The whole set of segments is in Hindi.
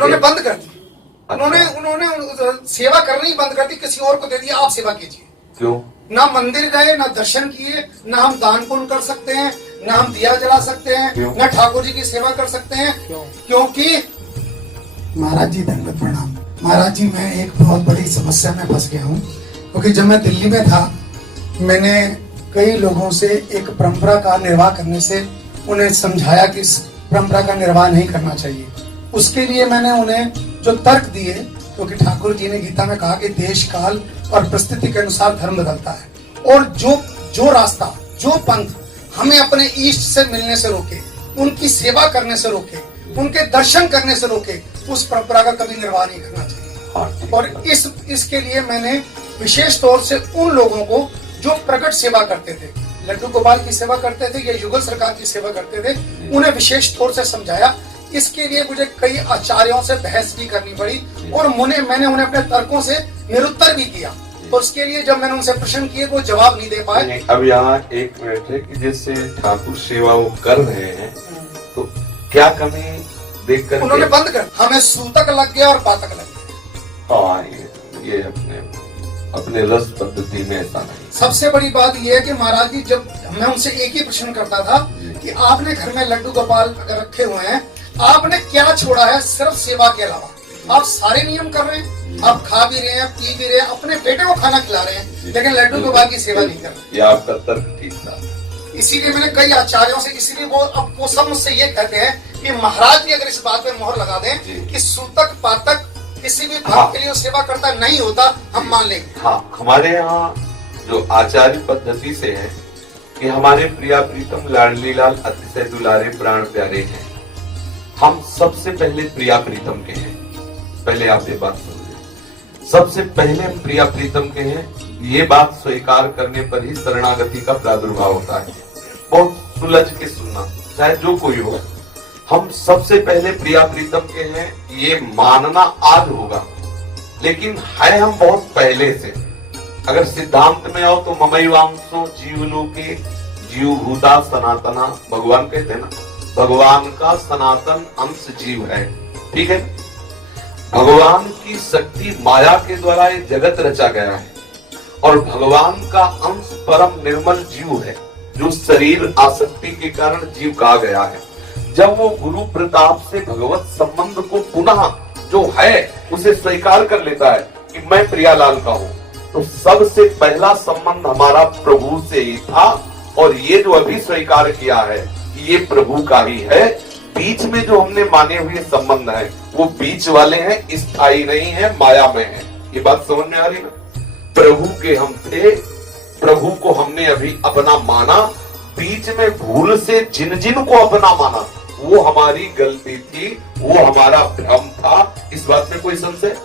उन्होंने बंद कर दी। उन्होंने सेवा करनी ही बंद कर दी, किसी और को दे दिया, आप सेवा कीजिए। क्यों? ना मंदिर गए, ना दर्शन किए, ना हम दान पुण्य कर सकते हैं, ना हम दिया जला सकते हैं, ना ठाकुर जी की सेवा कर सकते हैं। क्योंकि महाराज जी दंडवत प्रणाम। महाराज जी, मैं एक बहुत बड़ी समस्या में फंस गया हूँ, क्योंकि जब मैं दिल्ली में था, मैंने कई लोगों से एक परंपरा का निर्वाह करने से उन्हें समझाया कि इस परंपरा का निर्वाह नहीं करना चाहिए। उसके लिए मैंने उन्हें जो तर्क दिए, क्योंकि ठाकुर जी ने गीता में कहा कि देश काल और परिस्थिति के अनुसार धर्म बदलता है, और जो रास्ता, जो पंथ हमें अपने इष्ट से मिलने से रोके, उनकी सेवा करने से रोके, उनके दर्शन करने से रोके, उस परंपरा का कभी निर्वाह नहीं करना चाहिए। और इसके लिए मैंने विशेष तौर से उन लोगों को जो प्रकट सेवा करते थे, लड्डू गोपाल की सेवा करते थे या युगल सरकार की सेवा करते थे, उन्हें विशेष तौर से समझाया। इसके लिए मुझे कई आचार्यों से बहस भी करनी पड़ी, और मैंने उन्हें अपने तर्कों से निरुत्तर भी किया। तो उसके लिए जब मैंने उनसे प्रश्न किए, वो जवाब नहीं दे पाए। अब यहाँ एक मिनट है कि जैसे ठाकुर सेवा वो कर रहे हैं, तो क्या कमी देख कर उन्होंने बंद कर, हमें सूतक लग गया और पातक लग गया। हाँ, ये अपने रस पद्धति में ऐसा नहीं। सबसे बड़ी बात यह है कि महाराज जी, जब मैं उनसे एक ही प्रश्न करता था कि आपने घर में लड्डू गोपाल अगर रखे हुए हैं, आपने क्या छोड़ा है सिर्फ सेवा के अलावा? आप सारे नियम कर रहे हैं, आप खा भी रहे हैं, पी भी रहे हैं, अपने बेटे को खाना खिला रहे हैं, लेकिन लड्डू गोपाल की सेवा नहीं कर रहे। ये आपका तर्क ठीक था। इसीलिए मैंने कई आचार्यों से, इसीलिए वो सब मुझसे ये कहते हैं कि महाराज जी अगर इस बात पे मोहर लगा दें कि सूतक पातक किसी भी भक्त के लिए सेवा करता नहीं होता, हम मान लेंगे। हाँ, हमारे यहाँ जो आचार्य पद्धति से है कि हमारे प्रिया प्रीतम लाडली लाल अतिशय दुलारे प्राण प्यारे हैं, हम सबसे पहले प्रिया प्रीतम के हैं। पहले आप ये बात समझिए, सबसे पहले हम प्रिया प्रीतम के हैं। ये बात स्वीकार करने पर ही शरणागति का प्रादुर्भाव होता है। बहुत सुलझ के सुनना, चाहे जो कोई हो, हम सबसे पहले प्रिया प्रीतम के हैं, ये मानना आज होगा, लेकिन है हम बहुत पहले से। अगर सिद्धांत में आओ तो ममैवांसो जीवलोके जीवभूता सनातना, भगवान कहते हैं ना, भगवान का सनातन अंश जीव है। ठीक है, भगवान की शक्ति माया के द्वारा ये जगत रचा गया है, और भगवान का अंश परम निर्मल जीव है, जो शरीर आसक्ति के कारण जीव कहा गया है। जब वो गुरु प्रताप से भगवत संबंध को पुनः जो है उसे स्वीकार कर लेता है कि मैं प्रियालाल का हूँ, तो सबसे पहला संबंध हमारा प्रभु से ही था, और ये जो अभी स्वीकार किया है ये प्रभु का ही है। बीच में जो हमने माने हुए संबंध है वो बीच वाले हैं, स्थायी नहीं है, माया में है। ये बात समझ में आ रही ना? प्रभु के हम थे, प्रभु को हमने अभी अपना माना, बीच में भूल से जिन जिन को अपना माना वो हमारी गलती थी, वो हमारा भ्रम था। इस बात में कोई संशय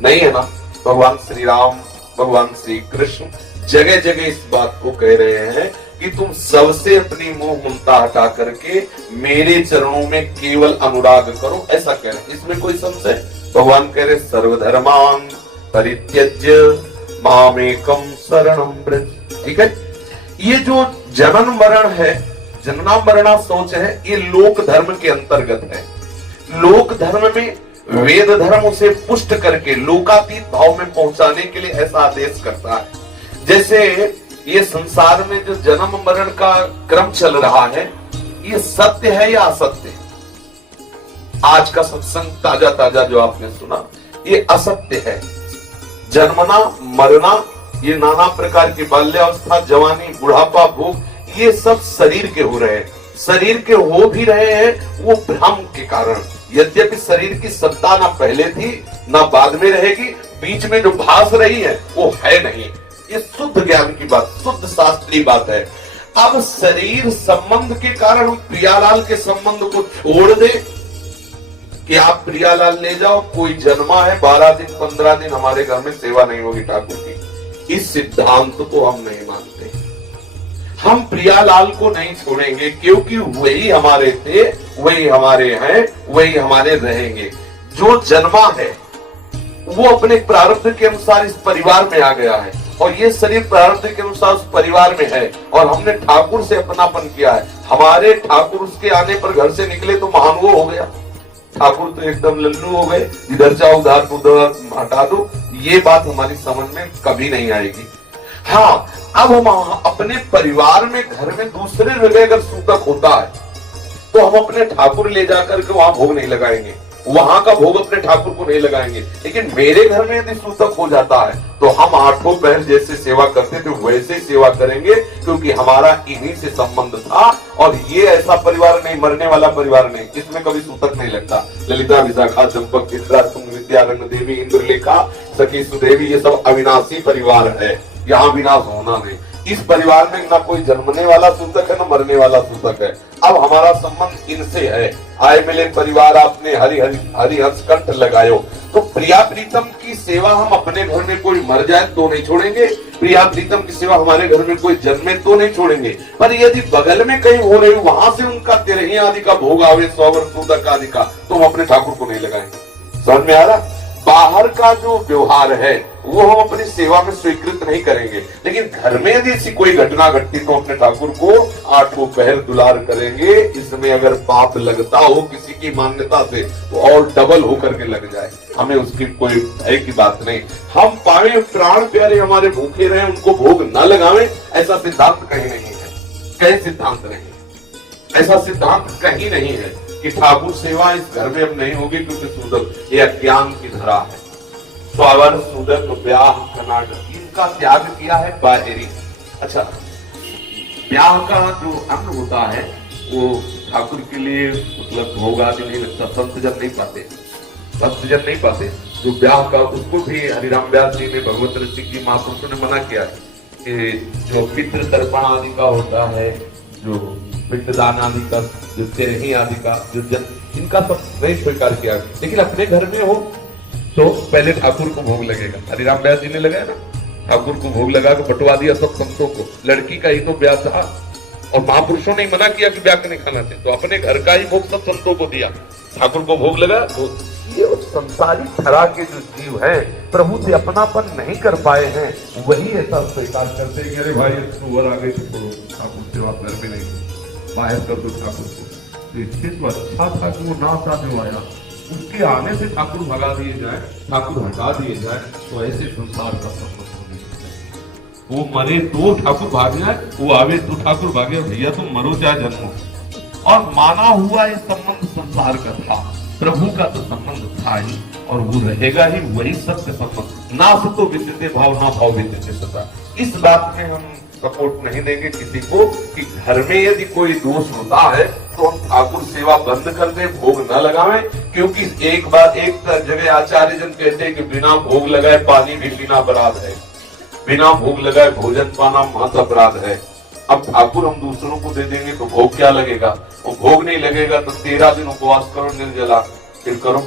नहीं है ना? भगवान श्री राम, भगवान श्री कृष्ण जगह जगह इस बात को कह रहे हैं कि तुम सबसे अपनी मोह ममता हटा करके मेरे चरणों में केवल अनुराग करो, ऐसा कह रहे हैं। इसमें कोई संशय? भगवान कह रहे सर्वधर्मान परित्यज्य मामेकम शरणं व्रज। ठीक है, ये जो जनन मरण है, जनना मरणा सोच है, ये लोक धर्म के अंतर्गत है। लोक धर्म में वेद धर्म उसे पुष्ट करके लोकातीत भाव में पहुंचाने के लिए ऐसा आदेश करता है। जैसे ये संसार में जो जन्म मरण का क्रम चल रहा है, ये सत्य है या असत्य? आज का सत्संग ताजा ताजा जो आपने सुना, ये असत्य है। जन्मना मरना, ये नाना प्रकार की बाल्यावस्था, जवानी, बुढ़ापा, भोग, ये सब शरीर के हो रहे हैं। शरीर के हो भी रहे हैं वो भ्रम के कारण। यद्यपि शरीर की सत्ता ना पहले थी ना बाद में रहेगी, बीच में जो भास रही है वो है नहीं। ये शुद्ध ज्ञान की बात, शुद्ध शास्त्रीय बात है। अब शरीर संबंध के कारण हम प्रियालाल के संबंध को छोड़ दे कि आप प्रियालाल ले जाओ, कोई जन्मा है 12 दिन 15 दिन हमारे घर में सेवा नहीं होगी ठाकुर की, इस सिद्धांत को हम नहीं मानते। हम प्रियालाल को नहीं छोड़ेंगे, क्योंकि वही हमारे थे, वही हमारे हैं, वही हमारे रहेंगे। जो जन्मा है वो अपने प्रारब्ध के अनुसार इस परिवार में आ गया है, और ये शरीर प्रारब्ध के अनुसार उस परिवार में है, और हमने ठाकुर से अपनापन किया है। हमारे ठाकुर उसके आने पर घर से निकले तो महानुभाव हो गया। ठाकुर तो एकदम लल्लू हो गए, इधर जाओ उधर उधर हटा दो, ये बात हमारी समझ में कभी नहीं आएगी। हाँ, अब हम अपने परिवार में, घर में दूसरे जगह अगर सूतक होता है तो हम अपने ठाकुर ले जाकर के वहां भोग नहीं लगाएंगे, वहां का भोग अपने ठाकुर को नहीं लगाएंगे। लेकिन मेरे घर में यदि सूतक हो जाता है तो हम आठों पहर जैसे सेवा करते थे वैसे ही सेवा करेंगे, क्योंकि हमारा इन्हीं से संबंध था। और ये ऐसा परिवार नहीं, मरने वाला परिवार नहीं, इसमें कभी सूतक नहीं लगता। ललिता, विशाखा, चंपक, चित्रा, तुंग, विद्या, रंग देवी, इंद्रलेखा, सखी, सुदेवी, ये सब अविनाशी परिवार है, यहाँ विनाश होना नहीं। इस परिवार में न कोई जन्मने वाला सूतक है न मरने वाला सूतक है। अब हमारा संबंध इनसे है। आए मिले परिवार आपने हरि हरि हरि हर्ष कंठ लगायो। तो प्रिया प्रीतम की सेवा हम अपने घर में कोई मर जाए तो नहीं छोड़ेंगे, प्रिया प्रीतम की सेवा हमारे घर में कोई जन्मे तो नहीं छोड़ेंगे। पर यदि बगल में कहीं हो रही, वहां से उनका तेरही आदि का भोग आवे, 100 वर्ष सूतक आदि का, तो हम अपने ठाकुर को नहीं लगाएंगे। समझ में आ रहा? बाहर का जो व्यवहार है वो हम अपनी सेवा में स्वीकृत नहीं करेंगे, लेकिन घर में यदि ऐसी कोई घटना घटती तो अपने ठाकुर को आठों पहर दुलार करेंगे। इसमें अगर पाप लगता हो किसी की मान्यता से तो और डबल होकर के लग जाए, हमें उसकी कोई भय की बात नहीं। हम पावे प्राण प्यारे हमारे भूखे रहे, उनको भोग न लगावे, ऐसा सिद्धांत कहीं नहीं है, कहीं सिद्धांत नहीं, ऐसा सिद्धांत कहीं नहीं है कि ठाकुर सेवा इस घर में अब नहीं होगी क्योंकि सूदक ये अज्ञान की धरा है। स्वावर, सूदक, ब्याह, कर्नाटक, इनका त्याग किया है बाहेरी। अच्छा, ब्याह का जो अन्न होता है वो ठाकुर के लिए मतलब भोग आदि नहीं लगता, संत जन नहीं पाते, भक्त जन नहीं पाते। जो ब्याह का, उसको भी हरिराम व्यास जी ने, भगवत ऋषि की महापुरुषों ने मना किया कि जो पितृ तर्पण आदि का होता है, जो पिंडदान आदि का, जो तेरही आदि का, जो जन, इनका सब नहीं स्वीकार किया। लेकिन अपने घर में हो तो पहले ठाकुर को भोग लगेगा। हरिराम व्यास जी ने लगाया ना, ठाकुर को भोग लगा के बंटवा दिया सब संतों को। लड़की का ही तो ब्याह था और महापुरुषों ने मना किया कि ब्याह के नहीं खाना चाहिए, तो अपने घर का ही भोग सब संतों को दिया, ठाकुर को भोग लगा। तो ये संसारी धरा के जो जीव है, प्रभु से अपनापन नहीं कर पाए हैं, वही ऐसा स्वीकार करते हैं कि अरे भाई सुअर आ गए तो ठाकुर सेवा घर में नहीं, बाहर कर दो ठाकुर को। इससे तो अच्छा था कि वो ना था जो आया, उसके आने से ठाकुर भगा दिए जाए, ठाकुर हटा दिए जाए, तो ऐसे संसार का संबंध होने चाहिए। वो मरे तो ठाकुर भाग जाए, वो आवे तो ठाकुर भागे, भैया तुम मरो चाहे जन्मो। और माना हुआ ये संबंध संसार का था, प्रभु का तो संबंध था ही और वो रहेगा ही, वही सत्य संबंध। ना सतो विद्यते भाव, ना भाव विद्यते सता। इस बात में हम सपोर्ट नहीं देंगे किसी को कि घर में यदि कोई दोष होता है तो हम ठाकुर सेवा बंद कर दें, भोग न लगावें। क्योंकि एक बार एक जगह आचार्य जन कहते हैं कि बिना भोग लगाए पानी भी पीना अपराध है, बिना भोग लगाए भोजन पाना महत अपराध है। अब ठाकुर हम दूसरों को दे देंगे तो भोग क्या लगेगा? वो भोग नहीं लगेगा तो 13 दिन उपवास करो निर्जला, फिर करो,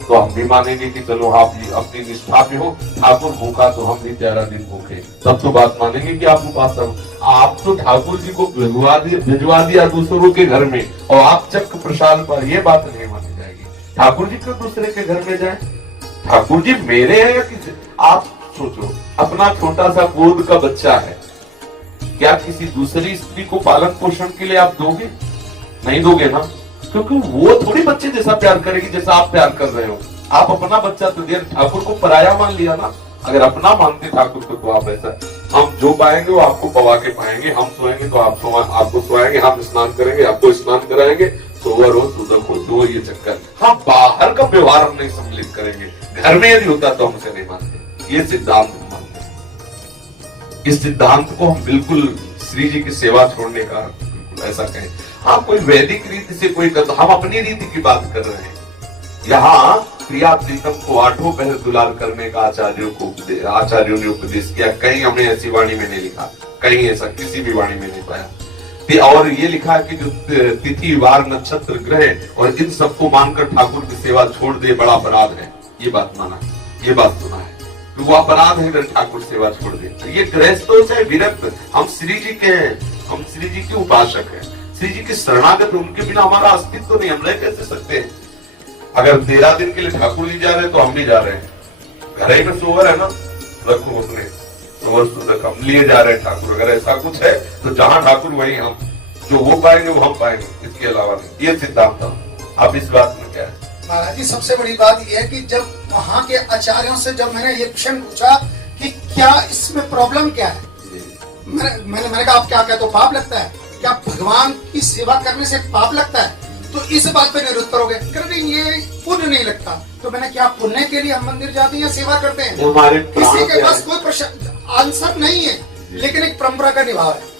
तो हम भी मानेंगे कि चलो आप अपनी निष्ठा पे हो, ठाकुर भूखा तो हम भी 13 दिन भूखे, तब तो बात मानेंगे कि आप उपासक। आप तो ठाकुर जी को भिजवा दिया दूसरों के घर में और आप चक्र प्रसाद पर, ये बात नहीं मानी जाएगी। ठाकुर जी को दूसरे के घर में जाए, ठाकुर जी मेरे हैं या किसी? आप सोचो, अपना छोटा सा गोद का बच्चा है, क्या किसी दूसरी स्त्री को पालन पोषण के लिए आप दोगे? नहीं दोगे ना, क्योंकि वो थोड़ी बच्चे जैसा प्यार करेगी जैसा आप प्यार कर रहे हो। आप अपना बच्चा तो दिया, ठाकुर को पराया मान लिया ना। अगर अपना मानते ठाकुर को तो आप ऐसा, हम जो पाएंगे वो आपको पवा के पाएंगे, हम सोएंगे तो आपको सोएंगे, हम स्नान करेंगे आपको स्नान कराएंगे, सोवर हो सुदक हो, जो ये चक्कर। हाँ, बाहर का व्यवहार हम नहीं सम्मिलित करेंगे, घर में यदि होता तो हमसे नहीं मानते। ये सिद्धांत हम मानते हैं, इस सिद्धांत को हम बिल्कुल श्री जी की सेवा छोड़ने का बिल्कुल ऐसा कहें। हाँ, कोई वैदिक रीति से कोई कर, हम अपनी रीति की बात कर रहे हैं। यहाँ प्रिया प्रीतम को आठों पहर दुलार करने का आचार्यों ने उपदेश किया। कहीं हमें ऐसी वाणी में नहीं लिखा, कहीं ऐसा किसी भी वाणी में नहीं पाया। और ये लिखा कि जो तिथि वार नक्षत्र ग्रह और इन सबको मानकर ठाकुर की सेवा छोड़ दे बड़ा अपराध है। ये बात माना, ये बात सुना है, तो वो अपराध है अगर ठाकुर सेवा छोड़ दे। ये गृहस्थों से विरक्त, हम श्री जी के हैं, हम श्री जी के उपासक हैं, श्री जी के शरणागत, उनके बिना हमारा अस्तित्व तो नहीं, हम रह कैसे सकते हैं? अगर 13 दिन के लिए ठाकुर जी जा रहे हैं तो हम भी जा रहे हैं। घर ही में सोवर है ना, रखो उसने सोवर हम लिए जा रहे हैं ठाकुर। अगर ऐसा कुछ है तो जहां ठाकुर वही हम, जो वो पाएंगे वो हम पाएंगे, इसके अलावा नहीं। ये सिद्धांत था। अब इस बात में क्या है, महाराज जी सबसे बड़ी बात यह है कि जब वहाँ के आचार्यों से जब मैंने ये क्वेश्चन पूछा कि क्या इसमें प्रॉब्लम क्या है, मैंने कहा आप क्या कहते हो, पाप लगता है क्या, भगवान की सेवा करने से पाप लगता है? तो इस बात पे निरुत्तर हो गए, कह रहे ये पुण्य नहीं लगता। तो मैंने क्या पुण्य के लिए हम मंदिर जाते हैं या सेवा करते हैं? हमारे किसी के पास कोई आंसर नहीं है, लेकिन एक परंपरा का निभाव है।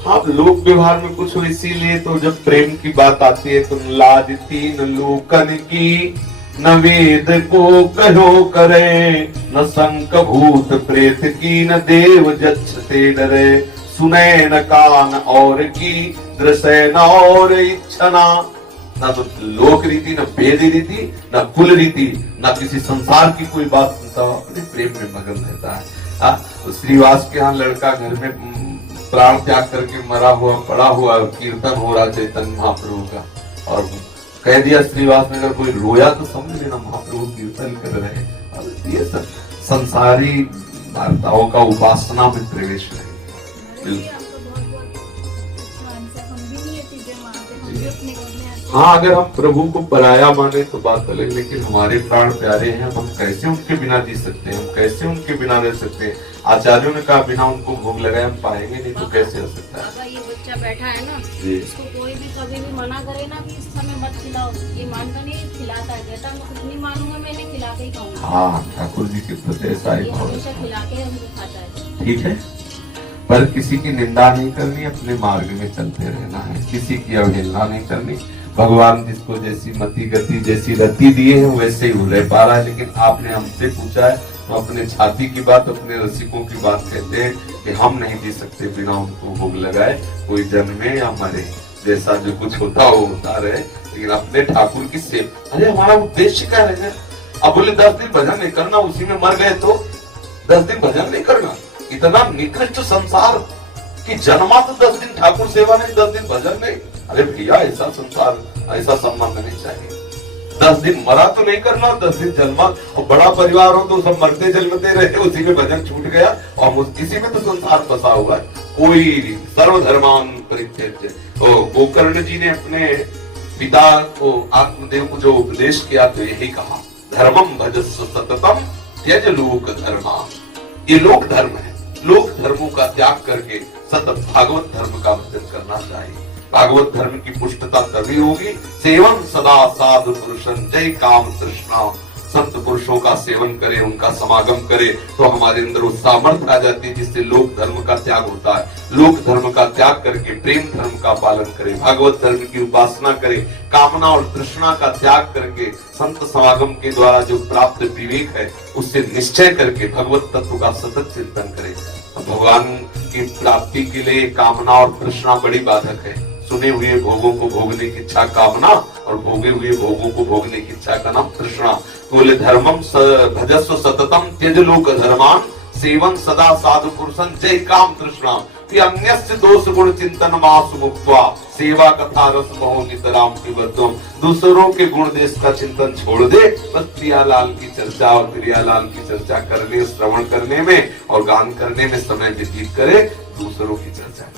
हाँ, लोक व्यवहार में कुछ हो, इसीलिए तो जब प्रेम की बात आती है, तुम लाज तीन लोकन की, न वेद को कहो करे, न शंख भूत प्रेत की, न देव जच्छते डरे, सुने न कान और की, दृश्य न और इच्छना। न तो लोक रीति, न वेद रीति, न कुल रीति, न किसी संसार की कोई बात सुनता, अपने प्रेम में मगन रहता है। तो श्रीवास के यहाँ लड़का घर में प्राण त्याग करके मरा हुआ पड़ा हुआ, कीर्तन हो रहा चैतन्य महाप्रभु का, और कह दिया श्रीवास में अगर कोई रोया तो समझ लेना महाप्रभु कीर्तन कर रहे हैं। और ये सब संसारी वार्ताओं का उपासना में प्रवेश है। हाँ, अगर हम प्रभु को पराया माने तो बात अलग, लेकिन हमारे प्राण प्यारे हैं, हम कैसे उनके बिना जी सकते हैं, हम कैसे उनके बिना रह सकते हैं? आचार्यों ने कहा बिना उनको भोग लगाए हम पाएंगे नहीं, तो कैसे हो सकता है? ये बच्चा बैठा है ना, इसको कोई भी कभी भी मना करे ना कि इस समय मत खिलाओ, ये मानता नहीं, खिलाता है, कहता मैं कुछ नहीं मानूंगा, मैंने खिला के ही खाऊंगा। हाँ, ठाकुर जी के प्रति ऐसा ही भाव हमेशा खिला के हमको खाता है। ठीक है, पर किसी की निंदा नहीं करनी, अपने मार्ग में चलते रहना है, किसी की अवहेलना नहीं करनी। भगवान जिसको जैसी मति गति जैसी रति दिए है वैसे ही रह पा रहा है। लेकिन आपने हमसे पूछा है तो अपने छाती की बात, अपने रसिकों की बात कहते हैं कि हम नहीं जी सकते बिना उनको भोग लगाए, कोई जन्मे या मरे, जैसा जो कुछ होता हो होता रहे, लेकिन अपने ठाकुर की सेवा। अरे हमारा उद्देश्य क्या है? अब बोले 10 दिन भजन नहीं करना, उसी में मर गए तो 10 दिन भजन नहीं करना, इतना निकृष्ट संसार कि जन्मा तो 10 दिन ठाकुर सेवा नहीं, 10 दिन भजन नहीं। अरे भैया, ऐसा संसार, ऐसा संबंध नहीं चाहिए। 10 दिन मरा तो नहीं करना, 10 दिन जन्मा, और बड़ा परिवार हो तो सब मरते जन्मते रहे, उसी में भजन छूट गया, और इसी में तो संसार फंसा हुआ है। कोई सर्वधर्मान परित्यज्य। गोकर्ण जी ने अपने पिता को, आत्मदेव को जो उपदेश किया तो यही कहा, धर्मम भजस्व सततम त्यज लोक धर्मा। ये लोक धर्म है, लोक धर्मों का त्याग करके सतत भागवत धर्म का भजन करना चाहिए। भागवत धर्म की पुष्टता तभी होगी, सेवन सदा साधु पुरुषन जय काम तृष्णा। संत पुरुषों का सेवन करें, उनका समागम करें, तो हमारे अंदर वो सामर्थ्य आ जाती है जिससे लोक धर्म का त्याग होता है। लोक धर्म का त्याग करके प्रेम धर्म का पालन करें, भागवत धर्म की उपासना करें, कामना और तृष्णा का त्याग करके संत समागम के द्वारा जो प्राप्त विवेक है उससे निश्चय करके भगवत तत्व का सतत चिंतन करें। भगवान की प्राप्ति के लिए कामना और तृष्णा बड़ी बाधक है। सुने हुए भोगों को भोगने की इच्छा कामना, और भोगे हुए भोगों को भोगने की इच्छा का नाम तृष्णा। तो बोले धर्मम भजस्व सततम त्यज लोक धर्मान, सेवन सदा साधु पुरुषन जय काम तृष्णा। अन्यस्य दोष गुण चिंतन मासु मुक्त्वा, सेवा कथा रस मोह नितराम पिबध्वम। दूसरों के गुण देश का चिंतन छोड़ दे, बस प्रियालाल की चर्चा और प्रियालाल की चर्चा करने, श्रवण करने में और गान करने में समय व्यतीत करे, दूसरों की चर्चा